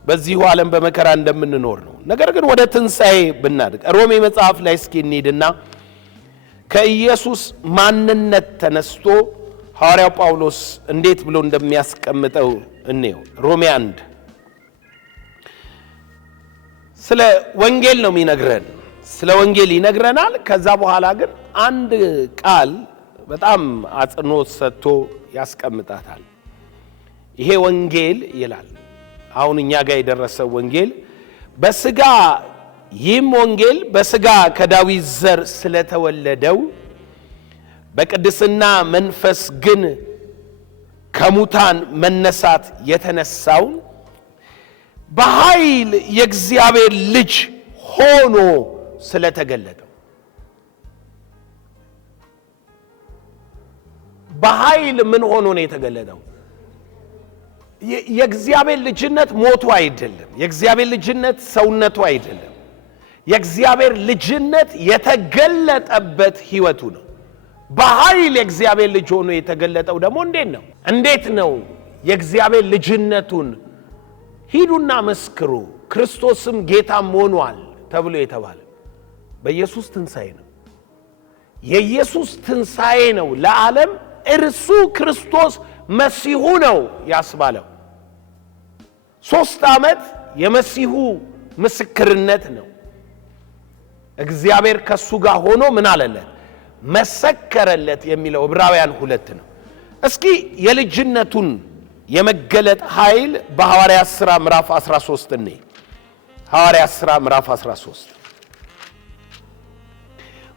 በዚሁ ዓለም በመከራ እንደምንኖር ነው። ነገር ግን ወደ ትንሣኤ ብናድግ ሮሜ መጽሐፍ ላይ እስኪ እንሂድና ከኢየሱስ ማንነት ተነስቶ ሐዋርያው ጳውሎስ እንዴት ብሎ እንደሚያስቀምጠው እንየው። ሮሜ 1 ስለ ወንጌል ነው የሚነግረን። ስለ ወንጌል ይነግረናል። ከዛ በኋላ ግን አንድ ቃል በጣም አጽንኦት ሰጥቶ ያስቀምጣታል። ይሄ ወንጌል ይላል አሁን እኛ ጋር የደረሰው ወንጌል በስጋ ይህም ወንጌል በስጋ ከዳዊት ዘር ስለተወለደው በቅድስና መንፈስ ግን ከሙታን መነሳት የተነሳው በኃይል የእግዚአብሔር ልጅ ሆኖ ስለተገለጠው በኃይል ምን ሆኖ ነው የተገለጠው? የእግዚአብሔር ልጅነት ሞቱ አይደለም። የእግዚአብሔር ልጅነት ሰውነቱ አይደለም። የእግዚአብሔር ልጅነት የተገለጠበት ሕይወቱ ነው። በኃይል የእግዚአብሔር ልጅ ሆኖ የተገለጠው ደግሞ እንዴት ነው የእግዚአብሔር ልጅነቱን ሂዱና መስክሩ ክርስቶስም ጌታም ሆኗል ተብሎ የተባለ? በኢየሱስ ትንሣኤ ነው። የኢየሱስ ትንሣኤ ነው ለዓለም እርሱ ክርስቶስ መሲሁ ነው ያስባለው። 3 ዓመት የመሲሁ ምስክርነት ነው። እግዚአብሔር ከሱ ጋር ሆኖ ምን አለለት? መሰከረለት የሚለው ዕብራውያን 2 ነው። እስኪ የልጅነቱን የመገለጥ ኃይል በሐዋርያት ሥራ ምዕራፍ 13 ነው። ሐዋርያት ሥራ ምዕራፍ 13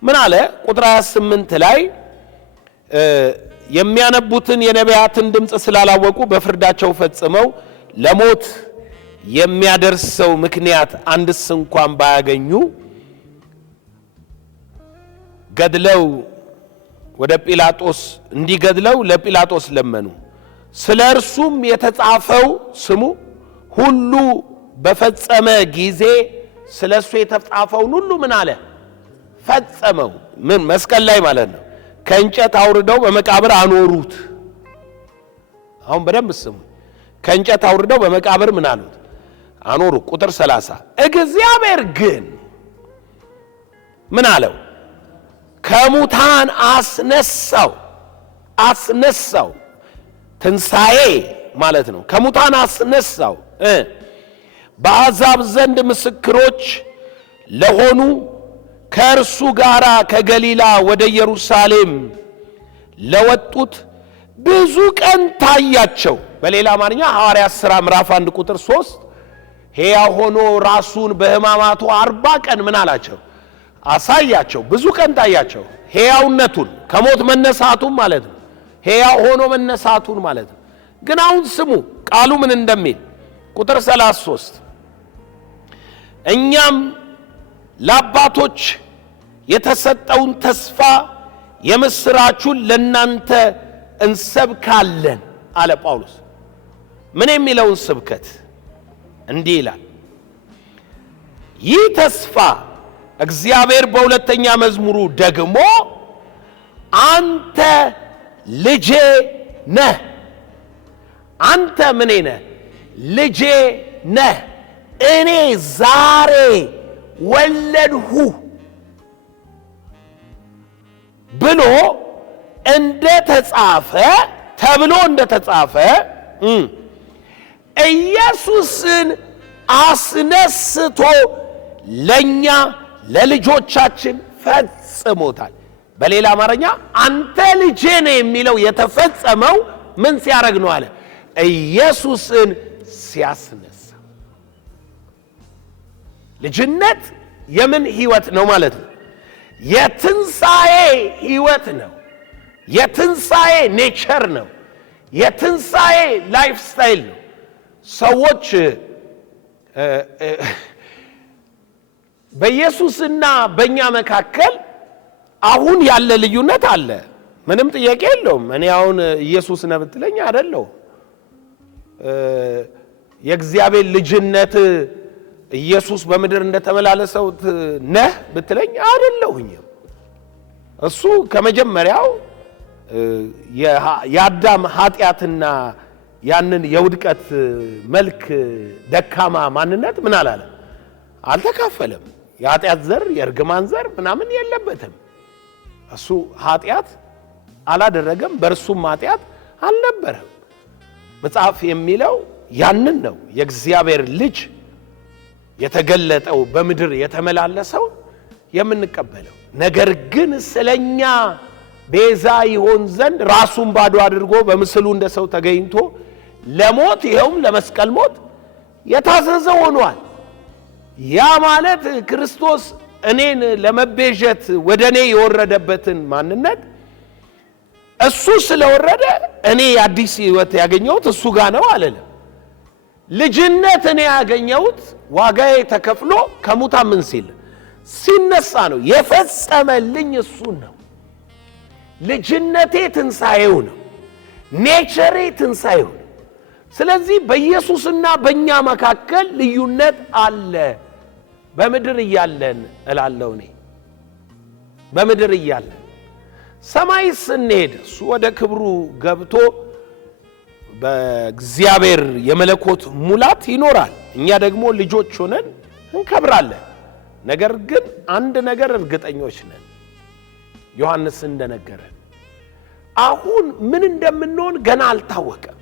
ምን አለ? ቁጥር 28 ላይ የሚያነቡትን የነቢያትን ድምፅ ስላላወቁ በፍርዳቸው ፈጽመው ለሞት የሚያደርሰው ምክንያት አንድስ እንኳን ባያገኙ ገድለው ወደ ጲላጦስ እንዲገድለው ለጲላጦስ ለመኑ። ስለ እርሱም የተጻፈው ስሙ ሁሉ በፈጸመ ጊዜ ስለ እሱ የተጻፈውን ሁሉ ምን አለ? ፈጸመው። ምን መስቀል ላይ ማለት ነው። ከእንጨት አውርደው በመቃብር አኖሩት። አሁን በደንብ ስሙ። ከእንጨት አውርደው በመቃብር ምን አሉት? አኖሩ። ቁጥር 30 እግዚአብሔር ግን ምን አለው? ከሙታን አስነሳው። ትንሣኤ ማለት ነው። ከሙታን አስነሳው። በአሕዛብ ዘንድ ምስክሮች ለሆኑ ከእርሱ ጋር ከገሊላ ወደ ኢየሩሳሌም ለወጡት ብዙ ቀን ታያቸው። በሌላ አማርኛ ሐዋርያት ሥራ ምዕራፍ 1 ቁጥር 3 ሕያው ሆኖ ራሱን በሕማማቱ 40 ቀን ምን አላቸው? አሳያቸው። ብዙ ቀን ታያቸው። ሕያውነቱን ከሞት መነሳቱን ማለት ነው። ሕያው ሆኖ መነሳቱን ማለት ነው። ግን አሁን ስሙ ቃሉ ምን እንደሚል ቁጥር 33 እኛም ለአባቶች የተሰጠውን ተስፋ የምስራቹን ለናንተ እንሰብካለን አለ ጳውሎስ። ምን የሚለውን ስብከት እንዲህ ይላል። ይህ ተስፋ እግዚአብሔር በሁለተኛ መዝሙሩ ደግሞ አንተ ልጄ ነህ፣ አንተ ምኔ ነህ? ልጄ ነህ፣ እኔ ዛሬ ወለድሁ ብሎ እንደተጻፈ ተብሎ እንደተጻፈ ኢየሱስን አስነስቶ ለኛ ለልጆቻችን ፈጽሞታል። በሌላ አማርኛ አንተ ልጄ ነህ የሚለው የተፈጸመው ምን ሲያደርግ ነው አለ? ኢየሱስን ሲያስነሳ። ልጅነት የምን ሕይወት ነው ማለት ነው? የትንሣኤ ሕይወት ነው። የትንሣኤ ኔቸር ነው። የትንሣኤ ላይፍ ስታይል ነው። ሰዎች በኢየሱስና በእኛ መካከል አሁን ያለ ልዩነት አለ። ምንም ጥያቄ የለውም። እኔ አሁን ኢየሱስ ነህ ብትለኝ አይደለሁ። የእግዚአብሔር ልጅነት ኢየሱስ በምድር እንደተመላለሰው ነህ ብትለኝ አይደለሁኝም። እሱ ከመጀመሪያው የአዳም ኃጢአትና ያንን የውድቀት መልክ ደካማ ማንነት ምን አላለ? አልተካፈለም። የኃጢአት ዘር የእርግማን ዘር ምናምን የለበትም። እሱ ኃጢአት አላደረገም፣ በእርሱም ኃጢአት አልነበረም። መጽሐፍ የሚለው ያንን ነው። የእግዚአብሔር ልጅ የተገለጠው በምድር የተመላለሰው የምንቀበለው። ነገር ግን ስለኛ ቤዛ ይሆን ዘንድ ራሱን ባዶ አድርጎ በምስሉ እንደ ሰው ተገኝቶ ለሞት ይኸውም ለመስቀል ሞት የታዘዘ ሆኗል። ያ ማለት ክርስቶስ እኔን ለመቤዠት ወደ እኔ የወረደበትን ማንነት እሱ ስለወረደ እኔ አዲስ ሕይወት ያገኘሁት እሱ ጋር ነው አለለም። ልጅነት እኔ ያገኘሁት ዋጋዬ ተከፍሎ ከሙታን ምን ሲል ሲነሳ ነው። የፈጸመልኝ እሱ ነው። ልጅነቴ ትንሣኤው ነው። ኔቸሬ ትንሣኤው ነው። ስለዚህ በኢየሱስና በእኛ መካከል ልዩነት አለ። በምድር እያለን እላለሁ እኔ በምድር እያለን ሰማይ ስንሄድ እሱ ወደ ክብሩ ገብቶ በእግዚአብሔር የመለኮት ሙላት ይኖራል። እኛ ደግሞ ልጆች ሆነን እንከብራለን። ነገር ግን አንድ ነገር እርግጠኞች ነን፣ ዮሐንስ እንደነገረን አሁን ምን እንደምንሆን ገና አልታወቀም።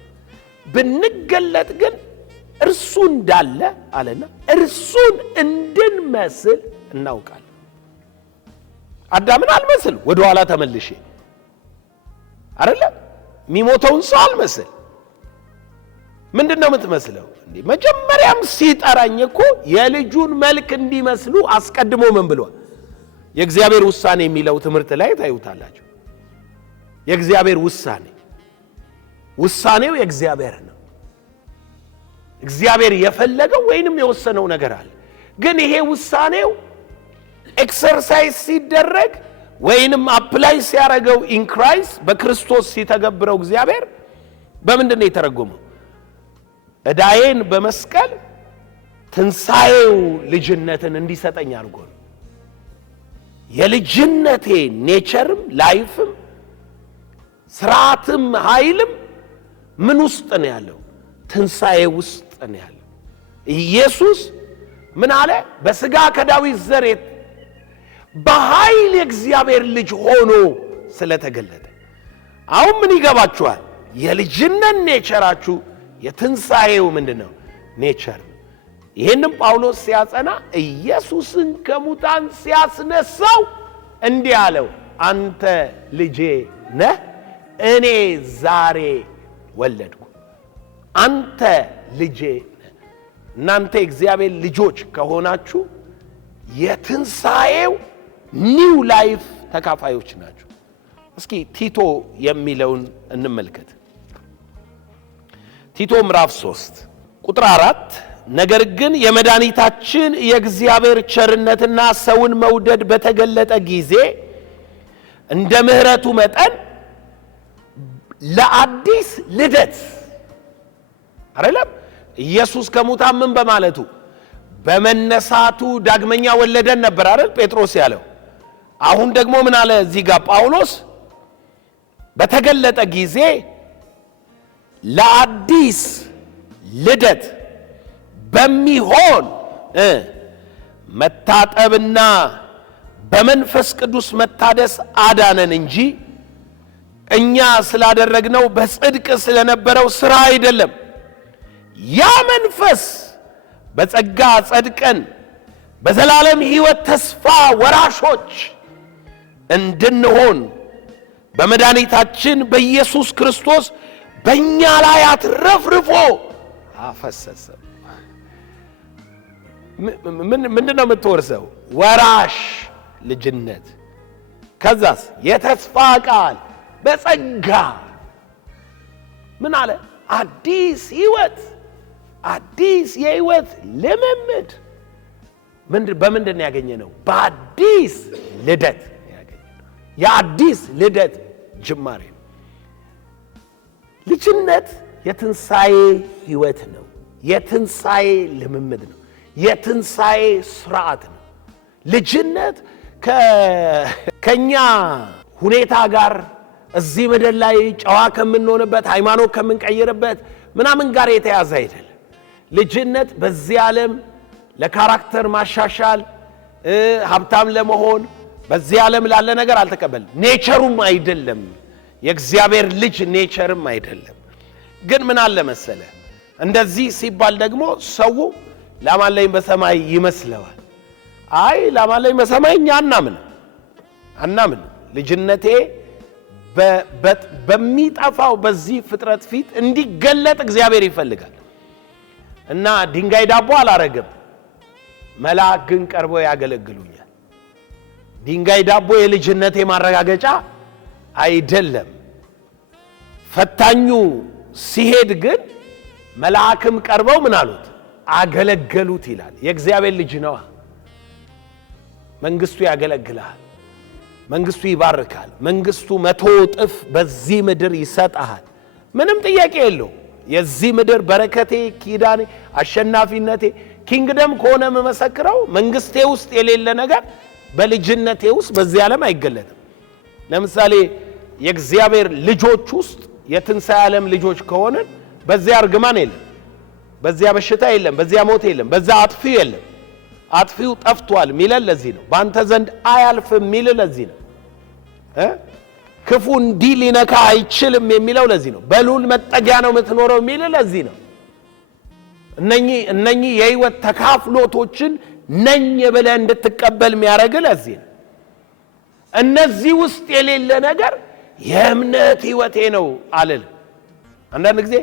ብንገለጥ ግን እርሱ እንዳለ አለና እርሱን እንድንመስል እናውቃለን። አዳምን አልመስል ወደ ኋላ ተመልሼ አይደለም የሚሞተውን ሰው አልመስል። ምንድነው የምትመስለው እንዴ? መጀመሪያም ሲጠራኝ እኮ የልጁን መልክ እንዲመስሉ አስቀድሞ ምን ብሏል? የእግዚአብሔር ውሳኔ የሚለው ትምህርት ላይ ታዩታላችሁ። የእግዚአብሔር ውሳኔው የእግዚአብሔር ነው። እግዚአብሔር የፈለገው ወይንም የወሰነው ነገር አለ። ግን ይሄ ውሳኔው ኤክሰርሳይዝ ሲደረግ ወይንም አፕላይ ሲያረገው ኢን ክራይስት በክርስቶስ ሲተገብረው እግዚአብሔር በምንድነው የተረጎመው? ዕዳዬን በመስቀል ትንሣኤው ልጅነትን እንዲሰጠኝ አድርጎ ነው። የልጅነቴ ኔቸርም ላይፍም ስርዓትም ኃይልም ምን ውስጥ ነው ያለው? ትንሣኤ ውስጥ ነው ያለው። ኢየሱስ ምን አለ? በሥጋ ከዳዊት ዘር በኃይል የእግዚአብሔር ልጅ ሆኖ ስለተገለጠ አሁን ምን ይገባችኋል? የልጅነት ኔቸራችሁ የትንሣኤው ምንድነው? ኔቸር ነው። ይህንም ጳውሎስ ሲያጸና ኢየሱስን ከሙታን ሲያስነሳው እንዲህ አለው፣ አንተ ልጄ ነህ፣ እኔ ዛሬ ወለድኩ። አንተ ልጄ ነህ። እናንተ እግዚአብሔር ልጆች ከሆናችሁ የትንሣኤው ኒው ላይፍ ተካፋዮች ናችሁ። እስኪ ቲቶ የሚለውን እንመልከት። ቲቶ ምዕራፍ 3 ቁጥር 4 ነገር ግን የመድኃኒታችን የእግዚአብሔር ቸርነትና ሰውን መውደድ በተገለጠ ጊዜ እንደ ምሕረቱ መጠን ለአዲስ ልደት አይደለም ኢየሱስ ከሙታን ምን በማለቱ በመነሳቱ ዳግመኛ ወለደን ነበር አይደል ጴጥሮስ ያለው። አሁን ደግሞ ምን አለ እዚህ ጋር ጳውሎስ? በተገለጠ ጊዜ ለአዲስ ልደት በሚሆን መታጠብና በመንፈስ ቅዱስ መታደስ አዳነን እንጂ እኛ ስላደረግነው በጽድቅ ስለነበረው ሥራ አይደለም። ያ መንፈስ በጸጋ ጸድቀን በዘላለም ሕይወት ተስፋ ወራሾች እንድንሆን በመድኃኒታችን በኢየሱስ ክርስቶስ በእኛ ላይ አትረፍርፎ አፈሰሰ። ምንድነው የምትወርሰው? ወራሽ ልጅነት። ከዛስ የተስፋ ቃል በጸጋ ምን አለ? አዲስ ሕይወት፣ አዲስ የሕይወት ልምምድ በምንድን ያገኘነው? በአዲስ ልደት ያገኘነው። የአዲስ ልደት ጅማሬ ነው። ልጅነት የትንሣኤ ሕይወት ነው። የትንሣኤ ልምምድ ነው። የትንሣኤ ሥርዓት ነው። ልጅነት ከኛ ሁኔታ ጋር እዚህ ምድር ላይ ጨዋ ከምንሆንበት ሃይማኖት ከምንቀይርበት ምናምን ጋር የተያዘ አይደለም። ልጅነት በዚህ ዓለም ለካራክተር ማሻሻል ሀብታም ለመሆን በዚህ ዓለም ላለ ነገር አልተቀበል። ኔቸሩም አይደለም። የእግዚአብሔር ልጅ ኔቸርም አይደለም። ግን ምን አለ መሰለ፣ እንደዚህ ሲባል ደግሞ ሰው ላማለኝ በሰማይ ይመስለዋል። አይ ላማለኝ በሰማይ እኛ አናምን። ልጅነቴ በሚጠፋው በዚህ ፍጥረት ፊት እንዲገለጥ እግዚአብሔር ይፈልጋል እና ድንጋይ ዳቦ አላረገም። መልአክ ግን ቀርበው ያገለግሉኛል። ድንጋይ ዳቦ የልጅነቴ ማረጋገጫ አይደለም። ፈታኙ ሲሄድ ግን መልአክም ቀርበው ምን አሉት? አገለገሉት ይላል። የእግዚአብሔር ልጅ ነዋ። መንግስቱ ያገለግላል። መንግስቱ ይባርካል። መንግስቱ 100 እጥፍ በዚህ ምድር ይሰጣል። ምንም ጥያቄ የለው። የዚህ ምድር በረከቴ፣ ኪዳኔ፣ አሸናፊነቴ ኪንግደም ከሆነ መመሰክረው መንግስቴ ውስጥ የሌለ ነገር በልጅነቴ ውስጥ በዚህ ዓለም አይገለጥም። ለምሳሌ የእግዚአብሔር ልጆች ውስጥ የትንሣኤ ዓለም ልጆች ከሆነ በዚያ እርግማን የለም፣ በዚያ በሽታ የለም፣ በዚያ ሞት የለም፣ በዛ አጥፊው የለም። አጥፊው ጠፍቷል ሚለን ለዚህ ነው። ባንተ ዘንድ አያልፍም ሚል ለዚህ ነው። ክፉ እንዲህ ሊነካ አይችልም የሚለው ለዚህ ነው። በልዑል መጠጊያ ነው የምትኖረው ሚል ለዚህ ነው። እነኚህ የህይወት ተካፍሎቶችን ነኝ ብለህ እንድትቀበል የሚያደርግ ለዚህ ነው። እነዚህ ውስጥ የሌለ ነገር የእምነት ህይወቴ ነው አልልም። አንዳንድ ጊዜ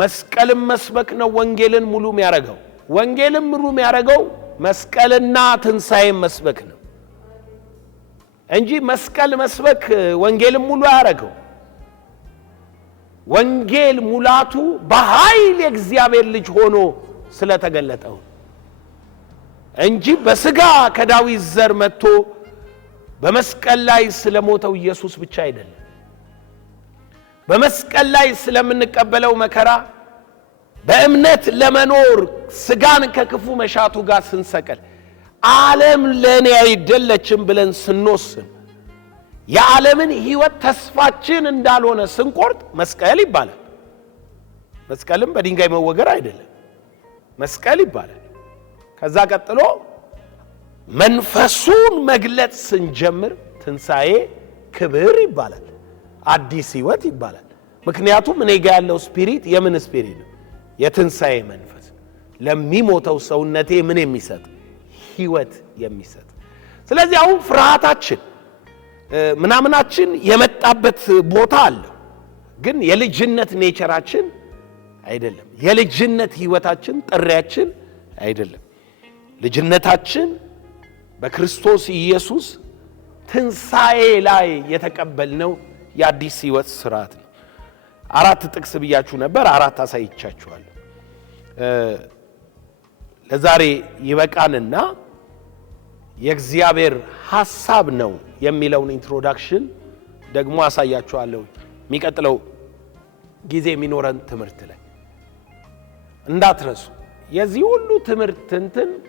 መስቀልን መስበክ ነው ወንጌልን ሙሉ የሚያደርገው። ወንጌልን ሙሉ የሚያደርገው መስቀልና ትንሣኤን መስበክ ነው እንጂ መስቀል መስበክ ወንጌልን ሙሉ ያደርገው። ወንጌል ሙላቱ በኃይል የእግዚአብሔር ልጅ ሆኖ ስለተገለጠው እንጂ በስጋ ከዳዊት ዘር መጥቶ በመስቀል ላይ ስለሞተው ኢየሱስ ብቻ አይደለም። በመስቀል ላይ ስለምንቀበለው መከራ በእምነት ለመኖር ስጋን ከክፉ መሻቱ ጋር ስንሰቀል ዓለም ለኔ አይደለችም ብለን ስንወስን የዓለምን ህይወት ተስፋችን እንዳልሆነ ስንቆርጥ መስቀል ይባላል። መስቀልም በድንጋይ መወገር አይደለም፣ መስቀል ይባላል። ከዛ ቀጥሎ መንፈሱን መግለጽ ስንጀምር ትንሣኤ ክብር ይባላል፣ አዲስ ህይወት ይባላል። ምክንያቱም እኔ ጋር ያለው ስፒሪት የምን ስፒሪት ነው? የትንሣኤ መንፈስ። ለሚሞተው ሰውነቴ ምን የሚሰጥ? ህይወት የሚሰጥ። ስለዚህ አሁን ፍርሃታችን ምናምናችን የመጣበት ቦታ አለ፣ ግን የልጅነት ኔቸራችን አይደለም። የልጅነት ህይወታችን ጥሪያችን አይደለም። ልጅነታችን በክርስቶስ ኢየሱስ ትንሣኤ ላይ የተቀበልነው የአዲስ ህይወት ስርዓት ነው። 4 ጥቅስ ብያችሁ ነበር፣ 4 አሳይቻችኋለሁ። ለዛሬ ይበቃንና የእግዚአብሔር ሐሳብ ነው የሚለውን ኢንትሮዳክሽን ደግሞ አሳያችኋለሁ የሚቀጥለው ጊዜ የሚኖረን ትምህርት ላይ። እንዳትረሱ የዚህ ሁሉ ትምህርት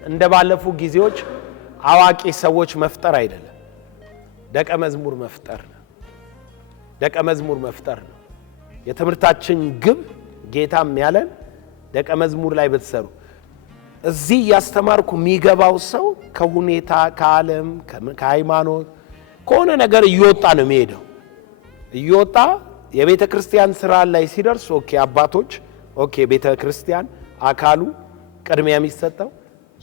እንደባለፉ ጊዜዎች አዋቂ ሰዎች መፍጠር አይደለም፣ ደቀ መዝሙር መፍጠር ነው። ደቀ መዝሙር መፍጠር ነው የትምህርታችን ግብ። ጌታም ያለን ደቀ መዝሙር ላይ ብትሰሩ። እዚህ ያስተማርኩ የሚገባው ሰው ከሁኔታ ከዓለም ከሃይማኖት ከሆነ ነገር እየወጣ ነው የሚሄደው። እየወጣ የቤተ ክርስቲያን ስራ ላይ ሲደርስ ኦኬ አባቶች፣ ኦኬ ቤተ ክርስቲያን አካሉ ቅድሚያ የሚሰጠው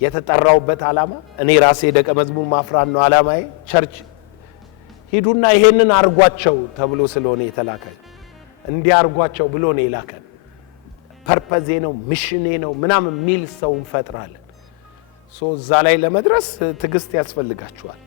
የተጠራውበት ዓላማ እኔ ራሴ ደቀ መዝሙር ማፍራት ነው ዓላማዬ። ቸርች ሂዱና ይሄንን አርጓቸው ተብሎ ስለሆነ የተላከ እንዲያርጓቸው ብሎ ነው የላከን። ፐርፐዜ ነው ሚሽኔ ነው ምናምን ሚል ሰው እንፈጥራለን። እዛ ላይ ለመድረስ ትዕግስት ያስፈልጋችኋል።